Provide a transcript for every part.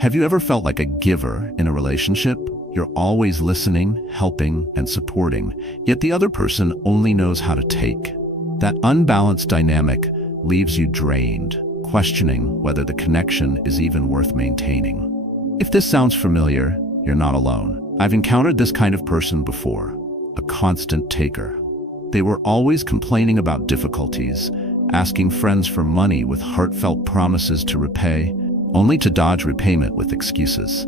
Have you ever felt like a giver in a relationship? You're always listening, helping, and supporting, yet the other person only knows how to take. That unbalanced dynamic leaves you drained, questioning whether the connection is even worth maintaining. If this sounds familiar, you're not alone. I've encountered this kind of person before, a constant taker. They were always complaining about difficulties, asking friends for money with heartfelt promises to repay, only to dodge repayment with excuses.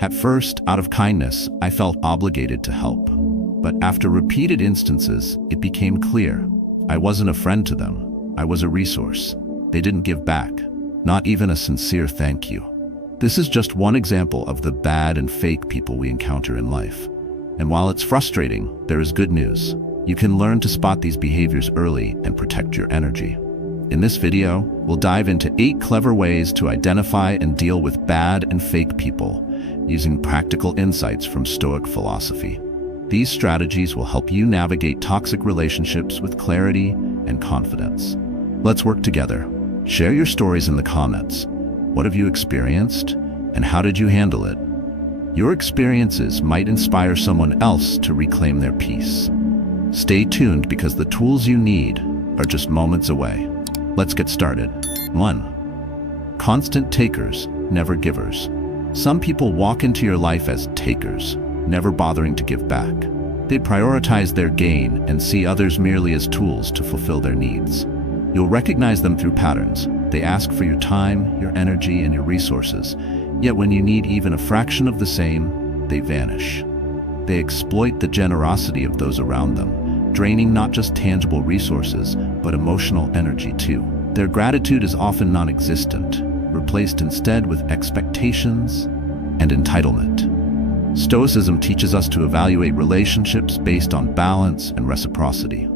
At first, out of kindness, I felt obligated to help. But after repeated instances, it became clear. I wasn't a friend to them. I was a resource. They didn't give back, not even a sincere thank you. This is just one example of the bad and fake people we encounter in life. And while it's frustrating, there is good news. You can learn to spot these behaviors early and protect your energy. In this video, we'll dive into 8 clever ways to identify and deal with bad and fake people, using practical insights from Stoic philosophy. These strategies will help you navigate toxic relationships with clarity and confidence. Let's work together. Share your stories in the comments. What have you experienced, and how did you handle it? Your experiences might inspire someone else to reclaim their peace. Stay tuned because the tools you need are just moments away. Let's get started. 1. Constant takers, never givers. Some people walk into your life as takers, never bothering to give back. They prioritize their gain and see others merely as tools to fulfill their needs. You'll recognize them through patterns. They ask for your time, your energy, and your resources, yet when you need even a fraction of the same, they vanish. They exploit the generosity of those around them, draining not just tangible resources, but emotional energy too. Their gratitude is often non-existent, replaced instead with expectations and entitlement. Stoicism teaches us to evaluate relationships based on balance and reciprocity.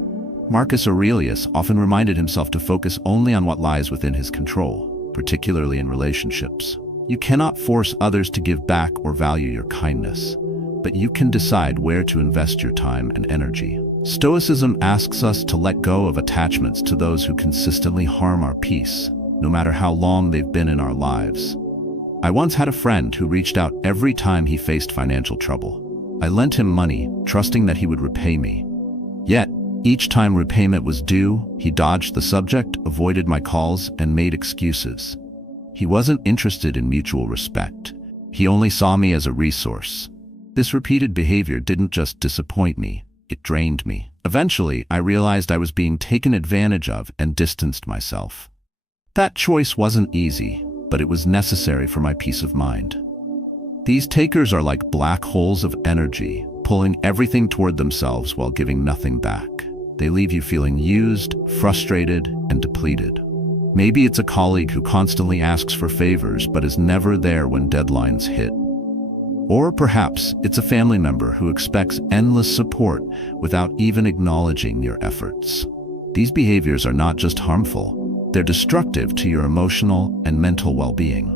Marcus Aurelius often reminded himself to focus only on what lies within his control, particularly in relationships. You cannot force others to give back or value your kindness, but you can decide where to invest your time and energy. Stoicism asks us to let go of attachments to those who consistently harm our peace, no matter how long they've been in our lives. I once had a friend who reached out every time he faced financial trouble. I lent him money, trusting that he would repay me. Yet, each time repayment was due, he dodged the subject, avoided my calls, and made excuses. He wasn't interested in mutual respect. He only saw me as a resource. This repeated behavior didn't just disappoint me, it drained me. Eventually, I realized I was being taken advantage of and distanced myself. That choice wasn't easy, but it was necessary for my peace of mind. These takers are like black holes of energy, pulling everything toward themselves while giving nothing back. They leave you feeling used, frustrated, and depleted. Maybe it's a colleague who constantly asks for favors but is never there when deadlines hit. Or perhaps it's a family member who expects endless support without even acknowledging your efforts. These behaviors are not just harmful, they're destructive to your emotional and mental well-being.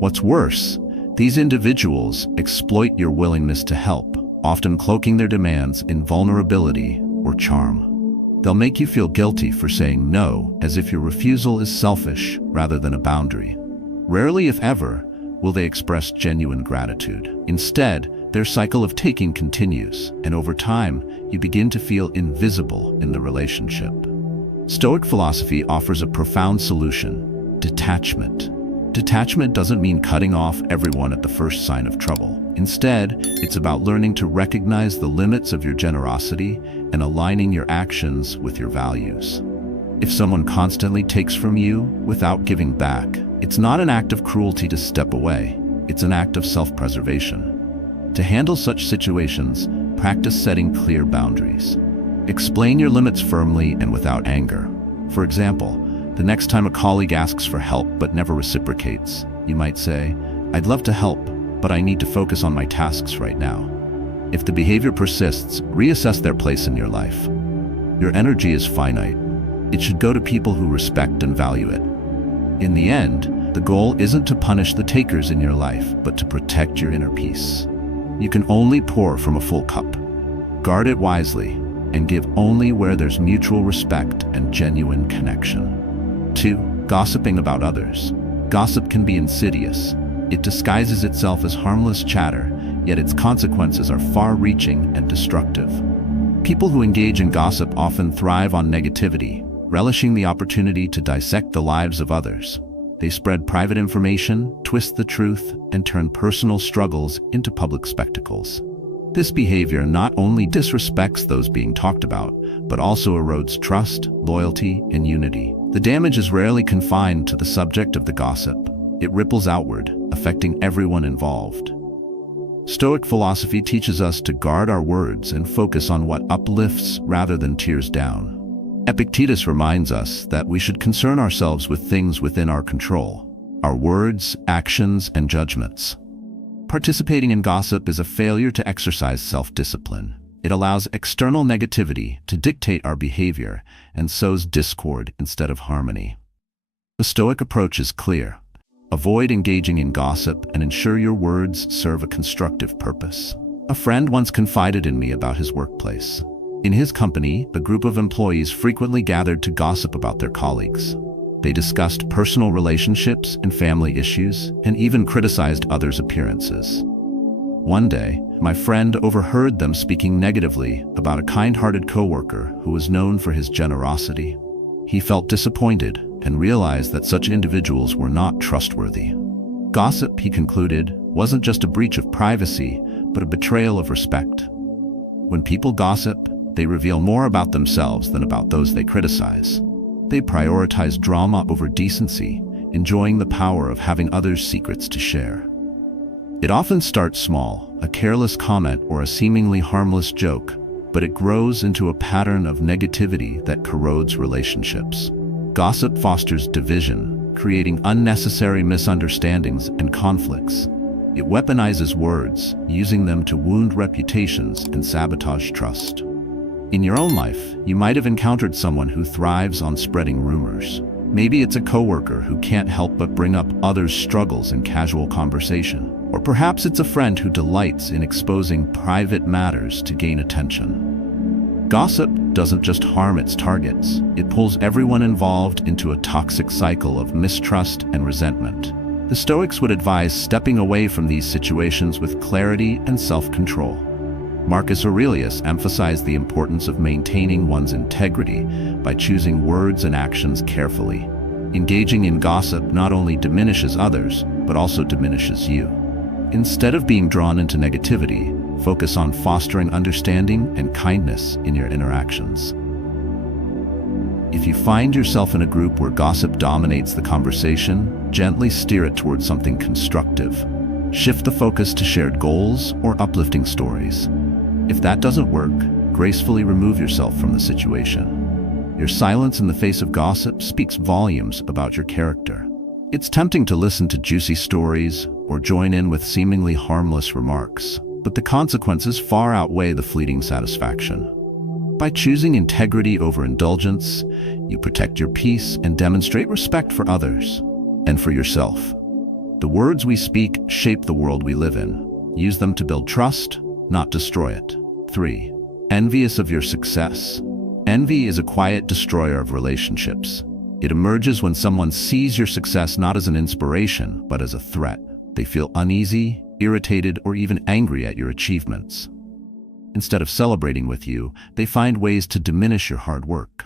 What's worse, these individuals exploit your willingness to help, often cloaking their demands in vulnerability or charm. They'll make you feel guilty for saying no, as if your refusal is selfish rather than a boundary. Rarely, if ever, will they express genuine gratitude. Instead, their cycle of taking continues, and over time, you begin to feel invisible in the relationship. Stoic philosophy offers a profound solution: detachment. Detachment doesn't mean cutting off everyone at the first sign of trouble. Instead, it's about learning to recognize the limits of your generosity and aligning your actions with your values. If someone constantly takes from you without giving back, it's not an act of cruelty to step away. It's an act of self-preservation. To handle such situations, practice setting clear boundaries. Explain your limits firmly and without anger. For example, the next time a colleague asks for help but never reciprocates, you might say, "I'd love to help, but I need to focus on my tasks right now." If the behavior persists, reassess their place in your life. Your energy is finite. It should go to people who respect and value it. In the end, the goal isn't to punish the takers in your life, but to protect your inner peace. You can only pour from a full cup. Guard it wisely, and give only where there's mutual respect and genuine connection. 2. Gossiping about others. Gossip can be insidious. It disguises itself as harmless chatter, yet its consequences are far-reaching and destructive. People who engage in gossip often thrive on negativity, relishing the opportunity to dissect the lives of others. They spread private information, twist the truth, and turn personal struggles into public spectacles. This behavior not only disrespects those being talked about, but also erodes trust, loyalty, and unity. The damage is rarely confined to the subject of the gossip. It ripples outward, affecting everyone involved. Stoic philosophy teaches us to guard our words and focus on what uplifts rather than tears down. Epictetus reminds us that we should concern ourselves with things within our control: our words, actions, and judgments. Participating in gossip is a failure to exercise self-discipline. It allows external negativity to dictate our behavior and sows discord instead of harmony. The Stoic approach is clear. Avoid engaging in gossip and ensure your words serve a constructive purpose. A friend once confided in me about his workplace. In his company, a group of employees frequently gathered to gossip about their colleagues. They discussed personal relationships and family issues, and even criticized others' appearances. One day, my friend overheard them speaking negatively about a kind-hearted coworker who was known for his generosity. He felt disappointed and realized that such individuals were not trustworthy. Gossip, he concluded, wasn't just a breach of privacy, but a betrayal of respect. When people gossip, they reveal more about themselves than about those they criticize. They prioritize drama over decency, enjoying the power of having others' secrets to share. It often starts small, a careless comment or a seemingly harmless joke, but it grows into a pattern of negativity that corrodes relationships. Gossip fosters division, creating unnecessary misunderstandings and conflicts. It weaponizes words, using them to wound reputations and sabotage trust. In your own life, you might have encountered someone who thrives on spreading rumors. Maybe it's a coworker who can't help but bring up others' struggles in casual conversation. Or perhaps it's a friend who delights in exposing private matters to gain attention. Gossip doesn't just harm its targets, it pulls everyone involved into a toxic cycle of mistrust and resentment. The Stoics would advise stepping away from these situations with clarity and self-control. Marcus Aurelius emphasized the importance of maintaining one's integrity by choosing words and actions carefully. Engaging in gossip not only diminishes others, but also diminishes you. Instead of being drawn into negativity, focus on fostering understanding and kindness in your interactions. If you find yourself in a group where gossip dominates the conversation, gently steer it towards something constructive. Shift the focus to shared goals or uplifting stories. If that doesn't work, gracefully remove yourself from the situation. Your silence in the face of gossip speaks volumes about your character. It's tempting to listen to juicy stories or join in with seemingly harmless remarks, but the consequences far outweigh the fleeting satisfaction. By choosing integrity over indulgence, you protect your peace and demonstrate respect for others and for yourself. The words we speak shape the world we live in. Use them to build trust, not destroy it. 3. Envious of your success. Envy is a quiet destroyer of relationships. It emerges when someone sees your success not as an inspiration, but as a threat. They feel uneasy, irritated, or even angry at your achievements. Instead of celebrating with you, they find ways to diminish your hard work.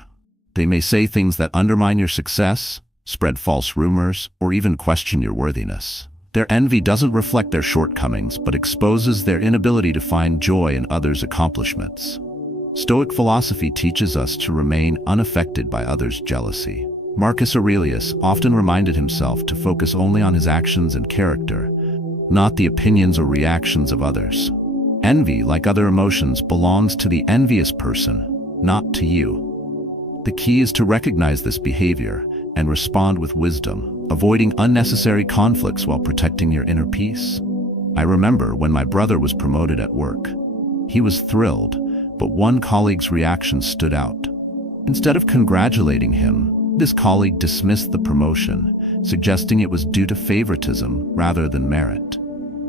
They may say things that undermine your success, spread false rumors, or even question your worthiness. Their envy doesn't reflect their shortcomings, but exposes their inability to find joy in others' accomplishments. Stoic philosophy teaches us to remain unaffected by others' jealousy. Marcus Aurelius often reminded himself to focus only on his actions and character, not the opinions or reactions of others. Envy, like other emotions, belongs to the envious person, not to you. The key is to recognize this behavior and respond with wisdom, avoiding unnecessary conflicts while protecting your inner peace. I remember when my brother was promoted at work. He was thrilled, but one colleague's reaction stood out. Instead of congratulating him, this colleague dismissed the promotion, suggesting it was due to favoritism rather than merit.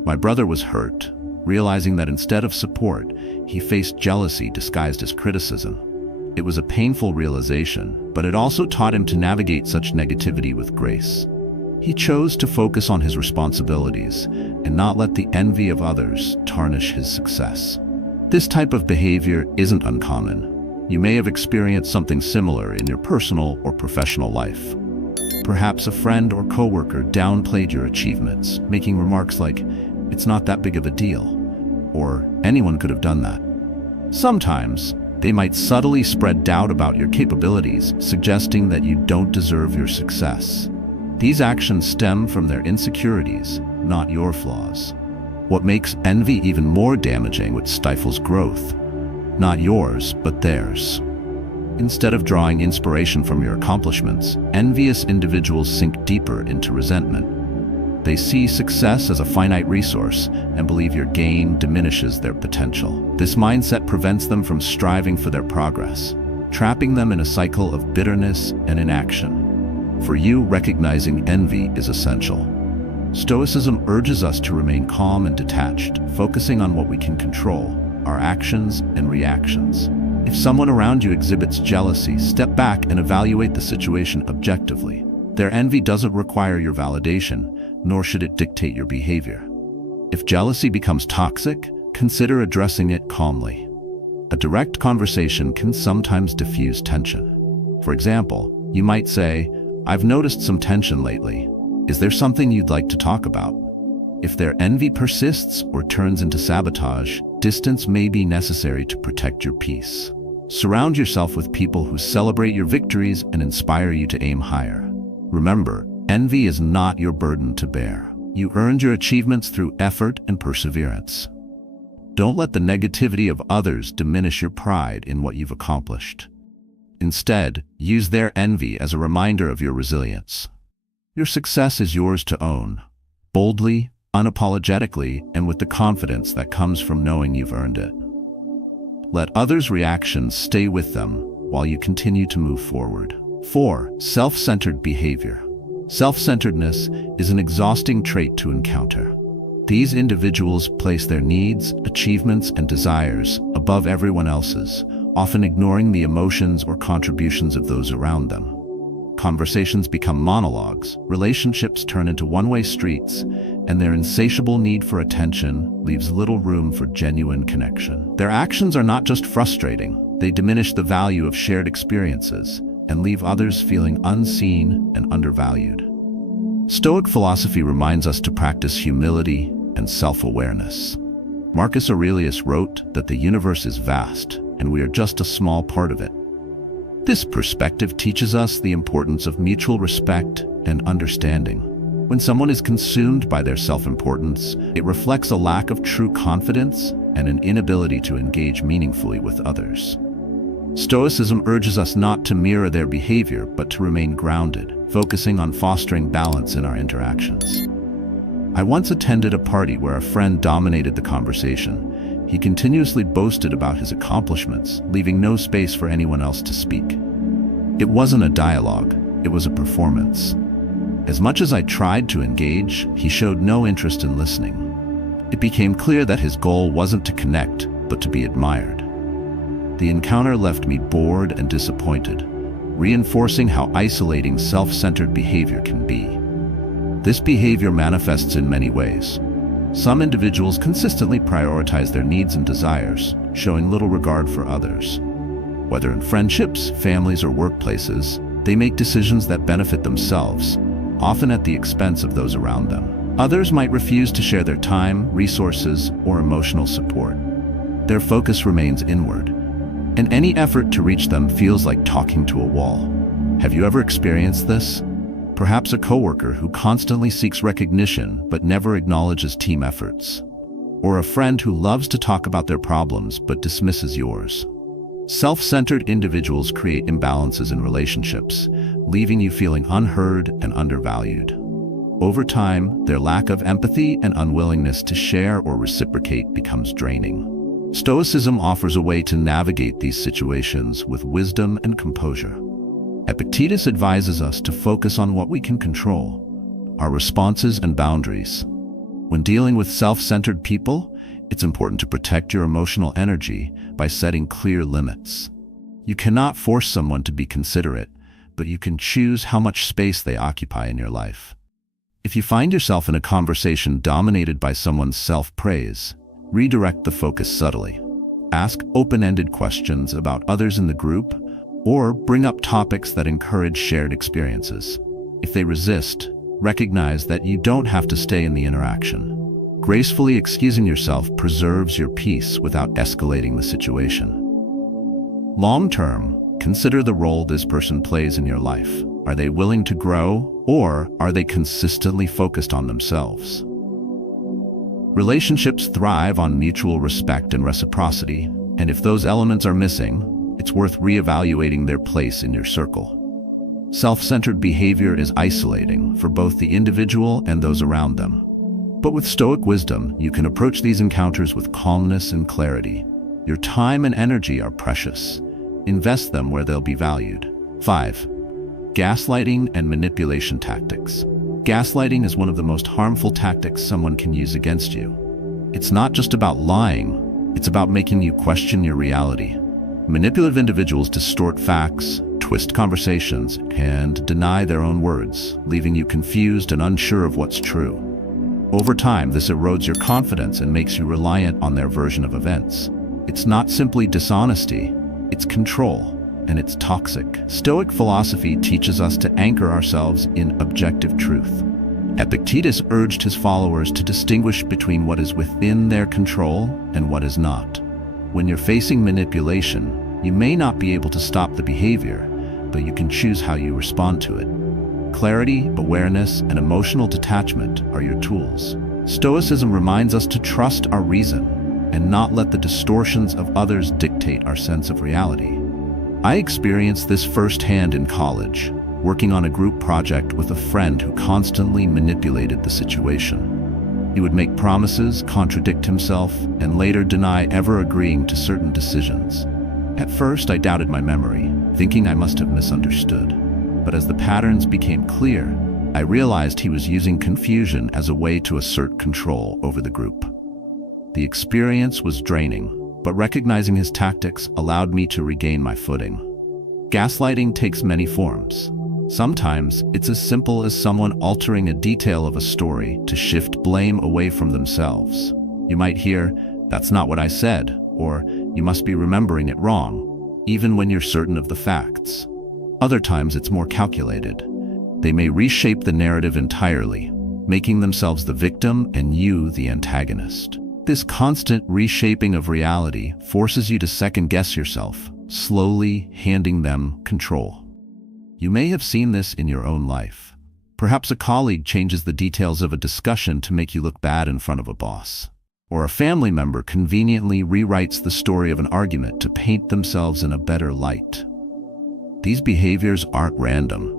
My brother was hurt, realizing that instead of support, he faced jealousy disguised as criticism. It was a painful realization, but it also taught him to navigate such negativity with grace. He chose to focus on his responsibilities and not let the envy of others tarnish his success. This type of behavior isn't uncommon. You may have experienced something similar in your personal or professional life. Perhaps a friend or coworker downplayed your achievements, making remarks like, "It's not that big of a deal," or "Anyone could have done that." Sometimes, they might subtly spread doubt about your capabilities, suggesting that you don't deserve your success. These actions stem from their insecurities, not your flaws. What makes envy even more damaging, which stifles growth. Not yours, but theirs. Instead of drawing inspiration from your accomplishments, envious individuals sink deeper into resentment. They see success as a finite resource and believe your gain diminishes their potential. This mindset prevents them from striving for their progress, trapping them in a cycle of bitterness and inaction. For you, recognizing envy is essential. Stoicism urges us to remain calm and detached, focusing on what we can control, our actions and reactions. If someone around you exhibits jealousy, step back and evaluate the situation objectively. Their envy doesn't require your validation, nor should it dictate your behavior. If jealousy becomes toxic, consider addressing it calmly. A direct conversation can sometimes diffuse tension. For example, you might say, "I've noticed some tension lately. Is there something you'd like to talk about?" If their envy persists or turns into sabotage, distance may be necessary to protect your peace. Surround yourself with people who celebrate your victories and inspire you to aim higher. Remember, envy is not your burden to bear. You earned your achievements through effort and perseverance. Don't let the negativity of others diminish your pride in what you've accomplished. Instead, use their envy as a reminder of your resilience. Your success is yours to own, boldly, unapologetically, and with the confidence that comes from knowing you've earned it. Let others' reactions stay with them while you continue to move forward. 4. Self-centered behavior. Self-centeredness is an exhausting trait to encounter. These individuals place their needs, achievements, and desires above everyone else's, often ignoring the emotions or contributions of those around them. Conversations become monologues, relationships turn into one-way streets, and their insatiable need for attention leaves little room for genuine connection. Their actions are not just frustrating, they diminish the value of shared experiences and leave others feeling unseen and undervalued. Stoic philosophy reminds us to practice humility and self-awareness. Marcus Aurelius wrote that the universe is vast, and we are just a small part of it. This perspective teaches us the importance of mutual respect and understanding. When someone is consumed by their self-importance, it reflects a lack of true confidence and an inability to engage meaningfully with others. Stoicism urges us not to mirror their behavior, but to remain grounded, focusing on fostering balance in our interactions. I once attended a party where a friend dominated the conversation. He continuously boasted about his accomplishments, leaving no space for anyone else to speak. It wasn't a dialogue, it was a performance. As much as I tried to engage, he showed no interest in listening. It became clear that his goal wasn't to connect, but to be admired. The encounter left me bored and disappointed, reinforcing how isolating self-centered behavior can be. This behavior manifests in many ways. Some individuals consistently prioritize their needs and desires, showing little regard for others. Whether in friendships, families, or workplaces, they make decisions that benefit themselves, often at the expense of those around them. Others might refuse to share their time, resources, or emotional support. Their focus remains inward, and any effort to reach them feels like talking to a wall. Have you ever experienced this? Perhaps a coworker who constantly seeks recognition but never acknowledges team efforts. Or a friend who loves to talk about their problems but dismisses yours. Self-centered individuals create imbalances in relationships, leaving you feeling unheard and undervalued. Over time, their lack of empathy and unwillingness to share or reciprocate becomes draining. Stoicism offers a way to navigate these situations with wisdom and composure. Epictetus advises us to focus on what we can control, our responses and boundaries. When dealing with self-centered people, it's important to protect your emotional energy by setting clear limits. You cannot force someone to be considerate, but you can choose how much space they occupy in your life. If you find yourself in a conversation dominated by someone's self-praise, redirect the focus subtly. Ask open-ended questions about others in the group, or bring up topics that encourage shared experiences. If they resist, recognize that you don't have to stay in the interaction. Gracefully excusing yourself preserves your peace without escalating the situation. Long-term, consider the role this person plays in your life. Are they willing to grow, or are they consistently focused on themselves? Relationships thrive on mutual respect and reciprocity, and if those elements are missing, it's worth reevaluating their place in your circle. Self-centered behavior is isolating for both the individual and those around them. But with Stoic wisdom, you can approach these encounters with calmness and clarity. Your time and energy are precious. Invest them where they'll be valued. 5. Gaslighting and manipulation tactics. Gaslighting is one of the most harmful tactics someone can use against you. It's not just about lying, it's about making you question your reality. Manipulative individuals distort facts, twist conversations, and deny their own words, leaving you confused and unsure of what's true. Over time, this erodes your confidence and makes you reliant on their version of events. It's not simply dishonesty, it's control, and it's toxic. Stoic philosophy teaches us to anchor ourselves in objective truth. Epictetus urged his followers to distinguish between what is within their control and what is not. When you're facing manipulation, you may not be able to stop the behavior, but you can choose how you respond to it. Clarity, awareness, and emotional detachment are your tools. Stoicism reminds us to trust our reason and not let the distortions of others dictate our sense of reality. I experienced this firsthand in college, working on a group project with a friend who constantly manipulated the situation. He would make promises, contradict himself, and later deny ever agreeing to certain decisions. At first, I doubted my memory, thinking I must have misunderstood. But as the patterns became clear, I realized he was using confusion as a way to assert control over the group. The experience was draining, but recognizing his tactics allowed me to regain my footing. Gaslighting takes many forms. Sometimes it's as simple as someone altering a detail of a story to shift blame away from themselves. You might hear, "That's not what I said," or "You must be remembering it wrong," even when you're certain of the facts. Other times it's more calculated. They may reshape the narrative entirely, making themselves the victim and you the antagonist. This constant reshaping of reality forces you to second-guess yourself, slowly handing them control. You may have seen this in your own life. Perhaps a colleague changes the details of a discussion to make you look bad in front of a boss. Or a family member conveniently rewrites the story of an argument to paint themselves in a better light. These behaviors aren't random.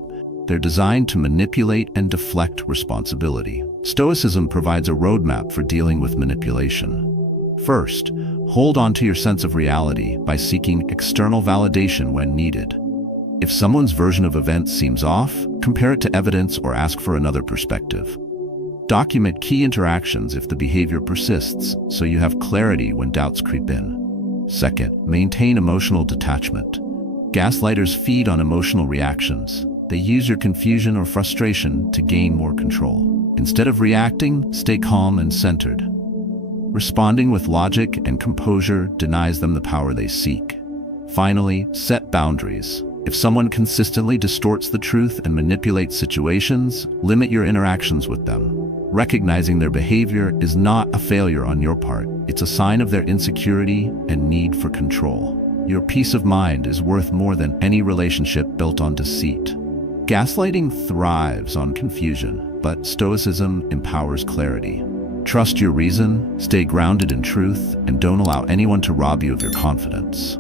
They're designed to manipulate and deflect responsibility. Stoicism provides a roadmap for dealing with manipulation. First, hold on to your sense of reality by seeking external validation when needed. If someone's version of events seems off, compare it to evidence or ask for another perspective. Document key interactions if the behavior persists, so you have clarity when doubts creep in. Second, maintain emotional detachment. Gaslighters feed on emotional reactions. They use your confusion or frustration to gain more control. Instead of reacting, stay calm and centered. Responding with logic and composure denies them the power they seek. Finally, set boundaries. If someone consistently distorts the truth and manipulates situations, limit your interactions with them. Recognizing their behavior is not a failure on your part. It's a sign of their insecurity and need for control. Your peace of mind is worth more than any relationship built on deceit. Gaslighting thrives on confusion, but Stoicism empowers clarity. Trust your reason, stay grounded in truth, and don't allow anyone to rob you of your confidence.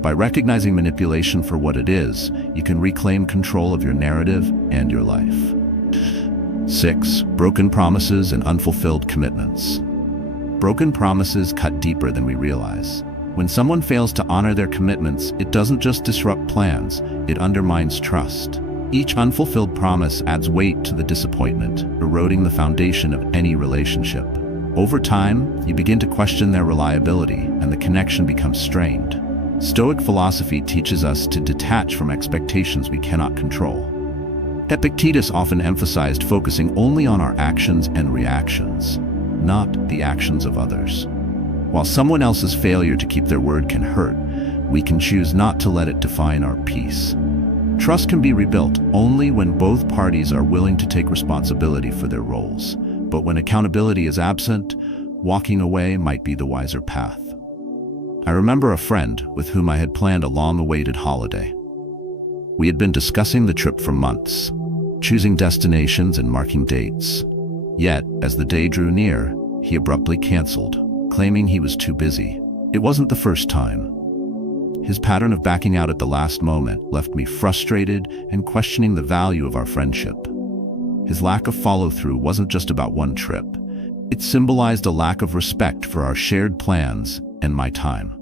By recognizing manipulation for what it is, you can reclaim control of your narrative and your life. 6. Broken promises and unfulfilled commitments. Broken promises cut deeper than we realize. When someone fails to honor their commitments, it doesn't just disrupt plans, it undermines trust. Each unfulfilled promise adds weight to the disappointment, eroding the foundation of any relationship. Over time, you begin to question their reliability, and the connection becomes strained. Stoic philosophy teaches us to detach from expectations we cannot control. Epictetus often emphasized focusing only on our actions and reactions, not the actions of others. While someone else's failure to keep their word can hurt, we can choose not to let it define our peace. Trust can be rebuilt only when both parties are willing to take responsibility for their roles. But when accountability is absent, walking away might be the wiser path. I remember a friend with whom I had planned a long-awaited holiday. We had been discussing the trip for months, choosing destinations and marking dates. Yet, as the day drew near, he abruptly canceled, claiming he was too busy. It wasn't the first time. His pattern of backing out at the last moment left me frustrated and questioning the value of our friendship. His lack of follow-through wasn't just about one trip. It symbolized a lack of respect for our shared plans and my time.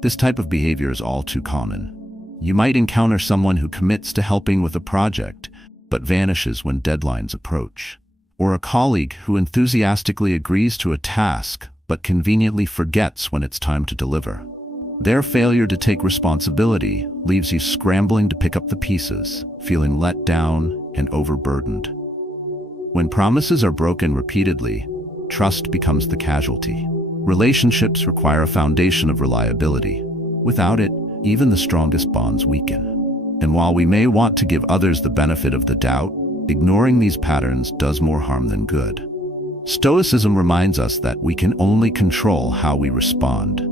This type of behavior is all too common. You might encounter someone who commits to helping with a project, but vanishes when deadlines approach. Or a colleague who enthusiastically agrees to a task, but conveniently forgets when it's time to deliver. Their failure to take responsibility leaves you scrambling to pick up the pieces, feeling let down and overburdened. When promises are broken repeatedly, trust becomes the casualty. Relationships require a foundation of reliability. Without it, even the strongest bonds weaken. And while we may want to give others the benefit of the doubt, ignoring these patterns does more harm than good. Stoicism reminds us that we can only control how we respond.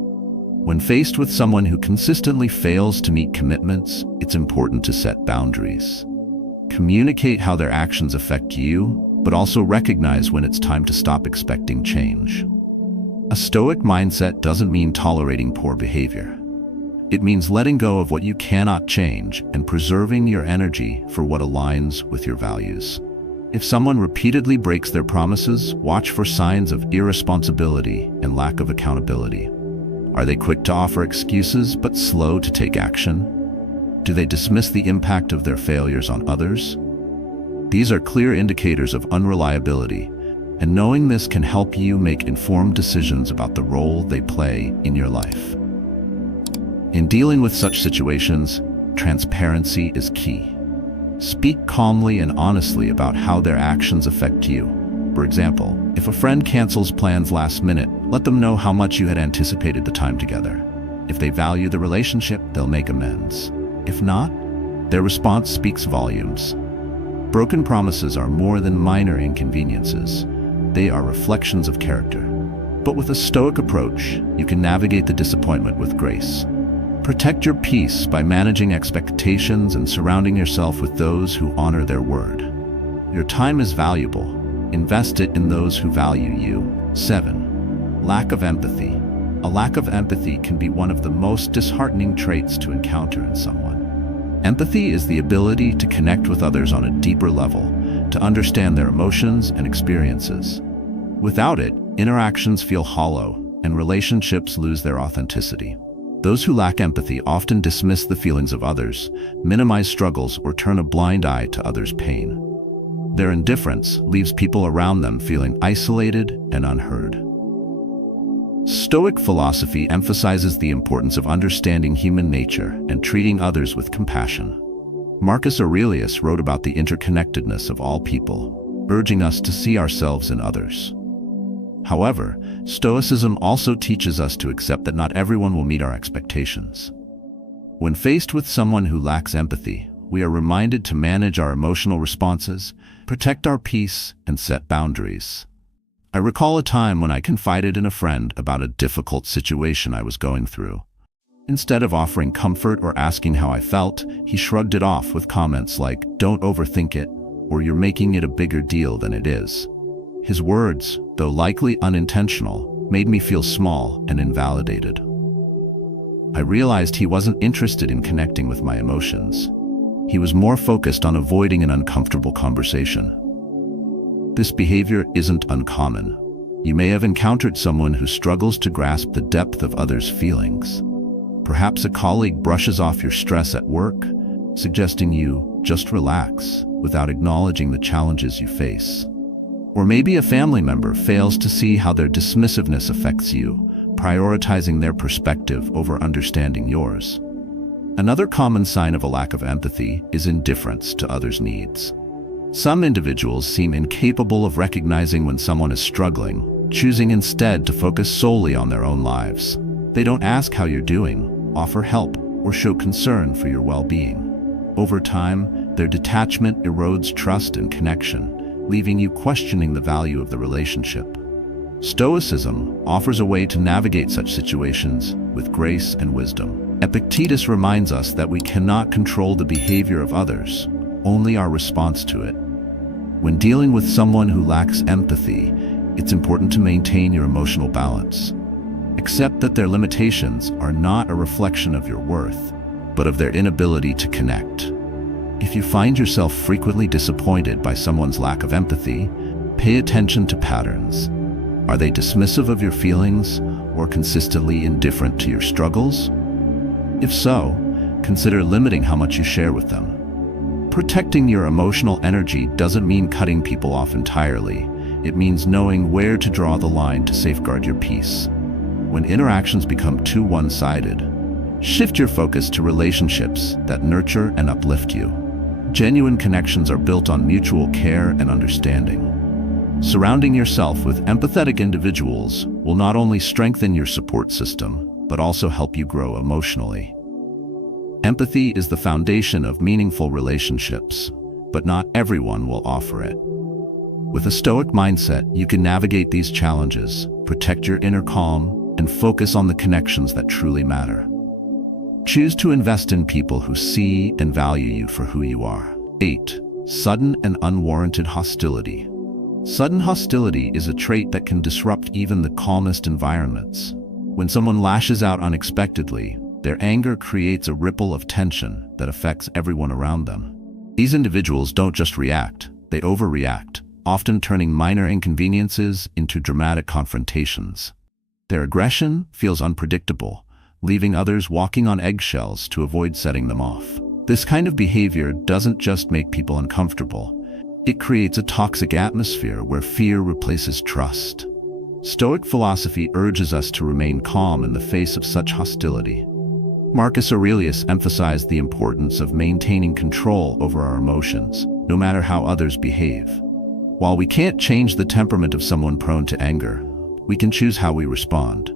When faced with someone who consistently fails to meet commitments, it's important to set boundaries. Communicate how their actions affect you, but also recognize when it's time to stop expecting change. A Stoic mindset doesn't mean tolerating poor behavior. It means letting go of what you cannot change and preserving your energy for what aligns with your values. If someone repeatedly breaks their promises, watch for signs of irresponsibility and lack of accountability. Are they quick to offer excuses but slow to take action? Do they dismiss the impact of their failures on others? These are clear indicators of unreliability, and knowing this can help you make informed decisions about the role they play in your life. In dealing with such situations, transparency is key. Speak calmly and honestly about how their actions affect you. For example, if a friend cancels plans last minute, let them know how much you had anticipated the time together. If they value the relationship, they'll make amends. If not, their response speaks volumes. Broken promises are more than minor inconveniences. They are reflections of character. But with a Stoic approach, you can navigate the disappointment with grace. Protect your peace by managing expectations and surrounding yourself with those who honor their word. Your time is valuable. Invest it in those who value you. 7. Lack of empathy. A lack of empathy can be one of the most disheartening traits to encounter in someone. Empathy is the ability to connect with others on a deeper level, to understand their emotions and experiences. Without it, interactions feel hollow and relationships lose their authenticity. Those who lack empathy often dismiss the feelings of others, minimize struggles, or turn a blind eye to others' pain. Their indifference leaves people around them feeling isolated and unheard. Stoic philosophy emphasizes the importance of understanding human nature and treating others with compassion. Marcus Aurelius wrote about the interconnectedness of all people, urging us to see ourselves in others. However, Stoicism also teaches us to accept that not everyone will meet our expectations. When faced with someone who lacks empathy, we are reminded to manage our emotional responses, protect our peace, and set boundaries. I recall a time when I confided in a friend about a difficult situation I was going through. Instead of offering comfort or asking how I felt, he shrugged it off with comments like, "Don't overthink it," or "You're making it a bigger deal than it is." His words, though likely unintentional, made me feel small and invalidated. I realized he wasn't interested in connecting with my emotions. He was more focused on avoiding an uncomfortable conversation. This behavior isn't uncommon. You may have encountered someone who struggles to grasp the depth of others' feelings. Perhaps a colleague brushes off your stress at work, suggesting you just relax without acknowledging the challenges you face. Or maybe a family member fails to see how their dismissiveness affects you, prioritizing their perspective over understanding yours. Another common sign of a lack of empathy is indifference to others' needs. Some individuals seem incapable of recognizing when someone is struggling, choosing instead to focus solely on their own lives. They don't ask how you're doing, offer help, or show concern for your well-being. Over time, their detachment erodes trust and connection, leaving you questioning the value of the relationship. Stoicism offers a way to navigate such situations with grace and wisdom. Epictetus reminds us that we cannot control the behavior of others, only our response to it. When dealing with someone who lacks empathy, it's important to maintain your emotional balance. Accept that their limitations are not a reflection of your worth, but of their inability to connect. If you find yourself frequently disappointed by someone's lack of empathy, pay attention to patterns. Are they dismissive of your feelings or consistently indifferent to your struggles? If so, consider limiting how much you share with them. Protecting your emotional energy doesn't mean cutting people off entirely. It means knowing where to draw the line to safeguard your peace. When interactions become too one-sided, shift your focus to relationships that nurture and uplift you. Genuine connections are built on mutual care and understanding. Surrounding yourself with empathetic individuals will not only strengthen your support system, but also help you grow emotionally. Empathy is the foundation of meaningful relationships, but not everyone will offer it. With a Stoic mindset, you can navigate these challenges, protect your inner calm, and focus on the connections that truly matter. Choose to invest in people who see and value you for who you are. 8. Sudden and unwarranted hostility. Sudden hostility is a trait that can disrupt even the calmest environments. When someone lashes out unexpectedly, their anger creates a ripple of tension that affects everyone around them. These individuals don't just react, they overreact, often turning minor inconveniences into dramatic confrontations. Their aggression feels unpredictable, leaving others walking on eggshells to avoid setting them off. This kind of behavior doesn't just make people uncomfortable, it creates a toxic atmosphere where fear replaces trust. Stoic philosophy urges us to remain calm in the face of such hostility. Marcus Aurelius emphasized the importance of maintaining control over our emotions, no matter how others behave. While we can't change the temperament of someone prone to anger, we can choose how we respond.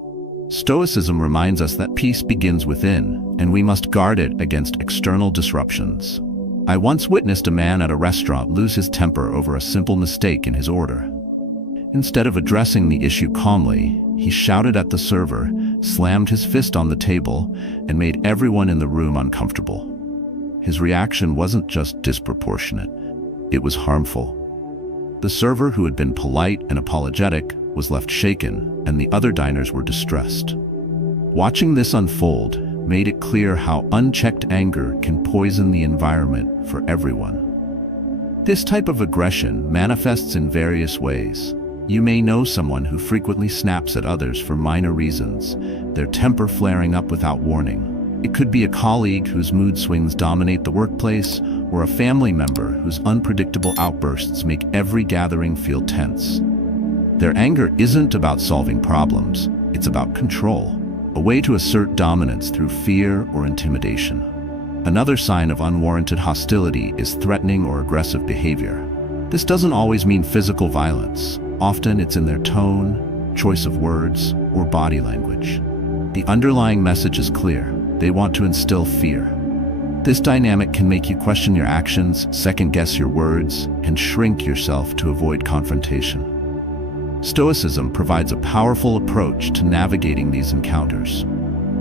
Stoicism reminds us that peace begins within, and we must guard it against external disruptions. I once witnessed a man at a restaurant lose his temper over a simple mistake in his order. Instead of addressing the issue calmly, he shouted at the server, slammed his fist on the table, and made everyone in the room uncomfortable. His reaction wasn't just disproportionate, it was harmful. The server, who had been polite and apologetic, was left shaken, and the other diners were distressed. Watching this unfold made it clear how unchecked anger can poison the environment for everyone. This type of aggression manifests in various ways. You may know someone who frequently snaps at others for minor reasons, their temper flaring up without warning. It could be a colleague whose mood swings dominate the workplace, or a family member whose unpredictable outbursts make every gathering feel tense. Their anger isn't about solving problems, it's about control, a way to assert dominance through fear or intimidation. Another sign of unwarranted hostility is threatening or aggressive behavior. This doesn't always mean physical violence. Often it's in their tone, choice of words, or body language. The underlying message is clear. They want to instill fear. This dynamic can make you question your actions, second-guess your words, and shrink yourself to avoid confrontation. Stoicism provides a powerful approach to navigating these encounters.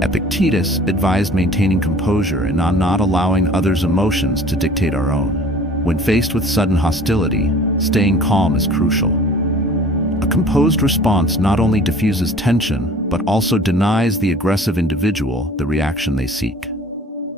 Epictetus advised maintaining composure and not allowing others' emotions to dictate our own. When faced with sudden hostility, staying calm is crucial. A composed response not only diffuses tension, but also denies the aggressive individual the reaction they seek.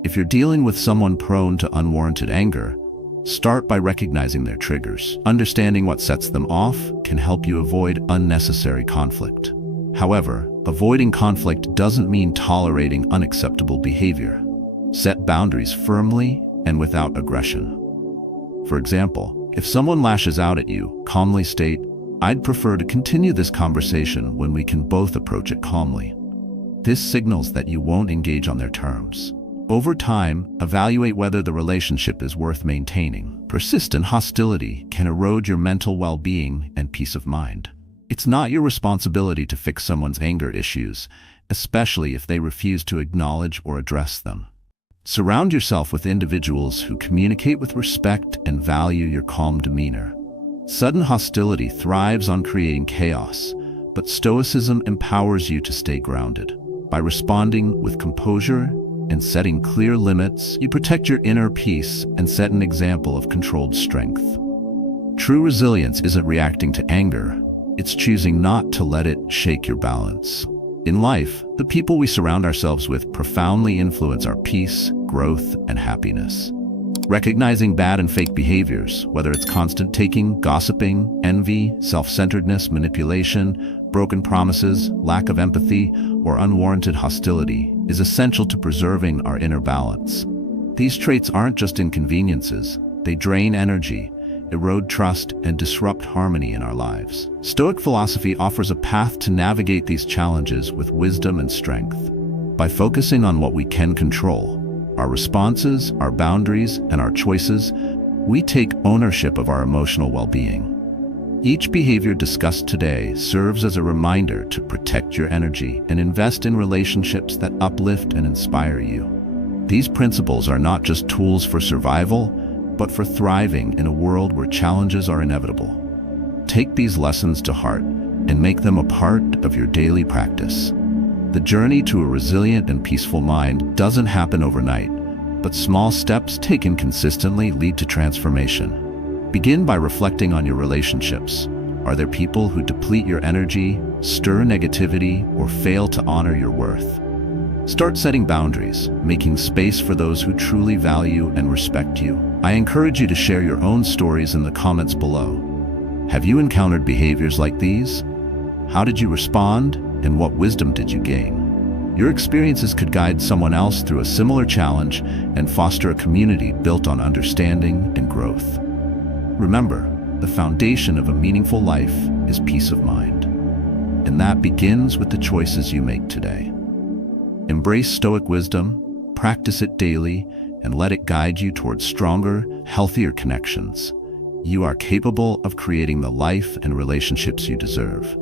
If you're dealing with someone prone to unwarranted anger, start by recognizing their triggers. Understanding what sets them off can help you avoid unnecessary conflict. However, avoiding conflict doesn't mean tolerating unacceptable behavior. Set boundaries firmly and without aggression. For example, if someone lashes out at you, calmly state, "I'd prefer to continue this conversation when we can both approach it calmly." This signals that you won't engage on their terms. Over time, evaluate whether the relationship is worth maintaining. Persistent hostility can erode your mental well-being and peace of mind. It's not your responsibility to fix someone's anger issues, especially if they refuse to acknowledge or address them. Surround yourself with individuals who communicate with respect and value your calm demeanor. Sudden hostility thrives on creating chaos, but Stoicism empowers you to stay grounded. By responding with composure and setting clear limits, you protect your inner peace and set an example of controlled strength. True resilience isn't reacting to anger, it's choosing not to let it shake your balance. In life, the people we surround ourselves with profoundly influence our peace, growth, and happiness. Recognizing bad and fake behaviors, whether it's constant taking, gossiping, envy, self-centeredness, manipulation, broken promises, lack of empathy, or unwarranted hostility, is essential to preserving our inner balance. These traits aren't just inconveniences, they drain energy, erode trust, and disrupt harmony in our lives. Stoic philosophy offers a path to navigate these challenges with wisdom and strength. By focusing on what we can control, our responses, our boundaries, and our choices, we take ownership of our emotional well-being. Each behavior discussed today serves as a reminder to protect your energy and invest in relationships that uplift and inspire you. These principles are not just tools for survival, but for thriving in a world where challenges are inevitable. Take these lessons to heart and make them a part of your daily practice. The journey to a resilient and peaceful mind doesn't happen overnight, but small steps taken consistently lead to transformation. Begin by reflecting on your relationships. Are there people who deplete your energy, stir negativity, or fail to honor your worth? Start setting boundaries, making space for those who truly value and respect you. I encourage you to share your own stories in the comments below. Have you encountered behaviors like these? How did you respond, and what wisdom did you gain? Your experiences could guide someone else through a similar challenge and foster a community built on understanding and growth. Remember, the foundation of a meaningful life is peace of mind, and that begins with the choices you make today. Embrace Stoic wisdom, practice it daily, and let it guide you towards stronger, healthier connections. You are capable of creating the life and relationships you deserve.